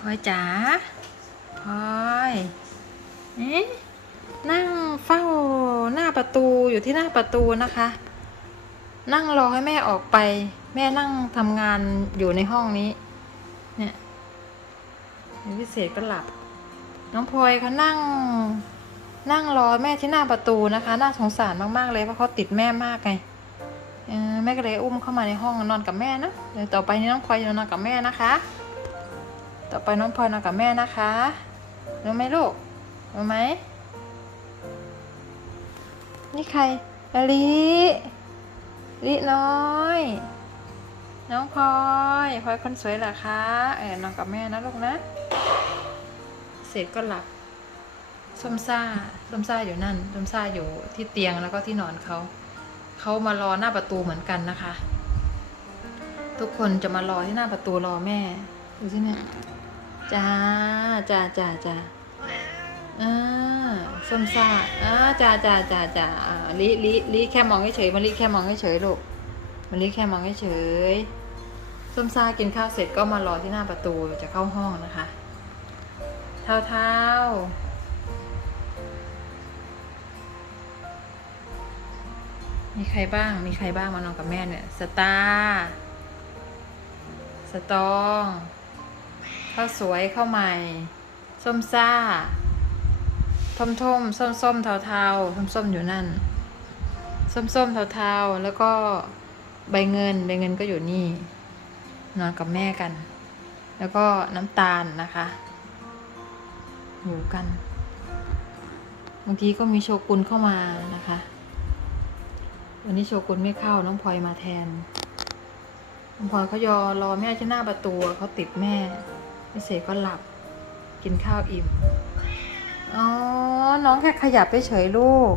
พลอยจ๋าพลอยเอ๊ะนั่งเฝ้าหน้าประตูอยู่ที่หน้าประตูนะคะ นั่งรอให้แม่ออกไป แม่นั่งทำงานอยู่ในห้องนี้ เนี่ยพิเศษก็หลับ น้องพลอยเขานั่ง นั่งรอแม่ที่หน้าประตูนะคะ น่าสงสารมากๆเลยเพราะเขาติดแม่มากไงแม่ก็เลยอุ้มเข้ามาในห้องนอนกับแม่นะเดี๋ยวต่อไปนี้น้องพลอยจะนอนกับแม่นะคะ ต่อไปน้องพลอยนอนกับแม่นะคะรู้ไหมลูกรู้ไหมนี่ใครลิลิน้อย น้องพลอยพลอยคนสวยเหรอคะเออนอนกับแม่นะลูกนะ เสร็จก็หลับส้มซ่าส้มซ่าอยู่นั่นส้มซ่าอยู่ที่เตียงแล้วก็ที่นอนเขาเขามารอหน้าประตูเหมือนกันนะคะ ทุกคนจะมารอที่หน้าประตูรอแม่ ดูสิเนี่ยจ้าจ้าจ้าจ้าอ่าส้มซ่าอ่าจ้าจ้าจ้าจ้าอ่าลิลิลิแค่มองเฉยมาลิแค่มองเฉยลูกมาลิแค่มองเฉยส้มซ่ากินข้าวเสร็จก็มารอที่หน้าประตูจะเข้าห้องนะคะ เท้าเท้ามีใครบ้าง มีใครบ้างมานอนกับแม่เนี่ย สตาร์ สตอง ข้าวสวยข้าวใหม่ ส้มซ่าทมทมส้มส้มเทาเทาส้มส้มอยู่นั่น ส้มส้มเทาเทาแล้วก็ใบเงินใบเงินก็อยู่นี่ นอนกับแม่กัน แล้วก็น้ำตาลนะคะ อยู่กันบางทีก็มีโชกุนเข้ามานะคะ วันนี้โชกุนไม่เข้าน้องพลอยมาแทนน้องพลอยเขายอรอแม่ที่หน้าประตูเขาติดแม่ พิเศษก็หลับกินข้าวอิ่ม อ๋อ น้องแค่ขยับไปเฉยลูก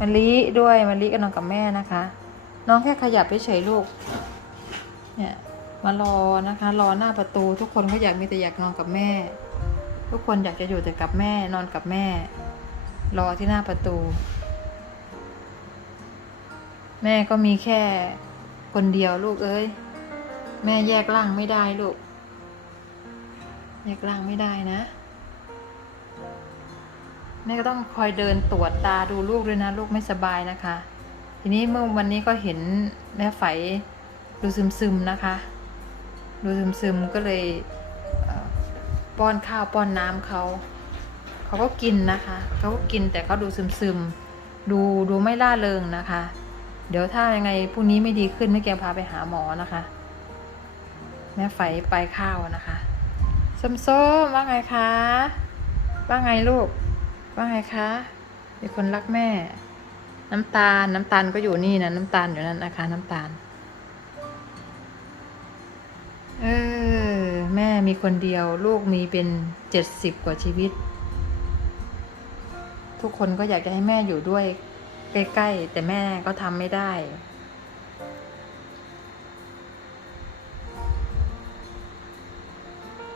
มะลิด้วยมะลิก็นอนกับแม่นะคะ น้องแค่ขยับไปเฉยลูก เนี่ยมารอนะคะ รอหน้าประตู ทุกคนก็อยากมีแต่อยากนอนกับแม่ ทุกคนอยากจะอยู่แต่กับแม่ นอนกับแม่ รอที่หน้าประตู แม่ก็มีแค่คนเดียวลูกเอ้ย แม่แยกร่างไม่ได้ลูก แยกร่างไม่ได้นะ แม่ก็ต้องคอยเดินตรวจตาดูลูกด้วยนะ ลูกไม่สบายนะคะ ทีนี้เมื่อวันนี้ก็เห็นแม่ไฝดูซึมๆนะคะ ดูซึมๆก็เลยป้อนข้าวป้อนน้ำเขา เขาก็กินนะคะ เขาก็กินแต่เขาดูซึมๆ ดูดูไม่ล่าเริงนะคะ เดี๋ยวถ้ายังไงพรุ่งนี้ไม่ดีขึ้นแม่แกพาไปหาหมอนะคะ แม่ไฝไปข้าวนะคะ ส้มๆว่าไงคะ ว่าไงลูก ว่าไงคะ มีคนรักแม่ น้ำตาล น้ำตาลก็อยู่นี่นะน้ำตาลอยู่นั่นนะคะ น้ำตาล เออ แม่มีคนเดียว ลูกมีเป็นเจ็ดสิบกว่าชีวิต ทุกคนก็อยากจะให้แม่อยู่ด้วยใกล้ๆแต่แม่ก็ทำไม่ได้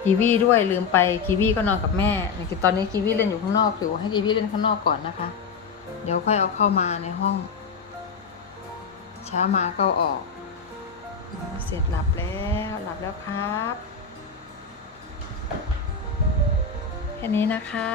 กีวีด้วยลืมไปกีวีก็นอนกับแม่เนี่ยตอนนี้กีวีเล่นอยู่ข้างนอกอยู่ให้กีวีเล่นข้างนอกก่อนนะคะ เดี๋ยวค่อยเอาเข้ามาในห้อง เช้ามาก็ออก เสร็จหลับแล้วหลับแล้วครับ แค่นี้นะคะ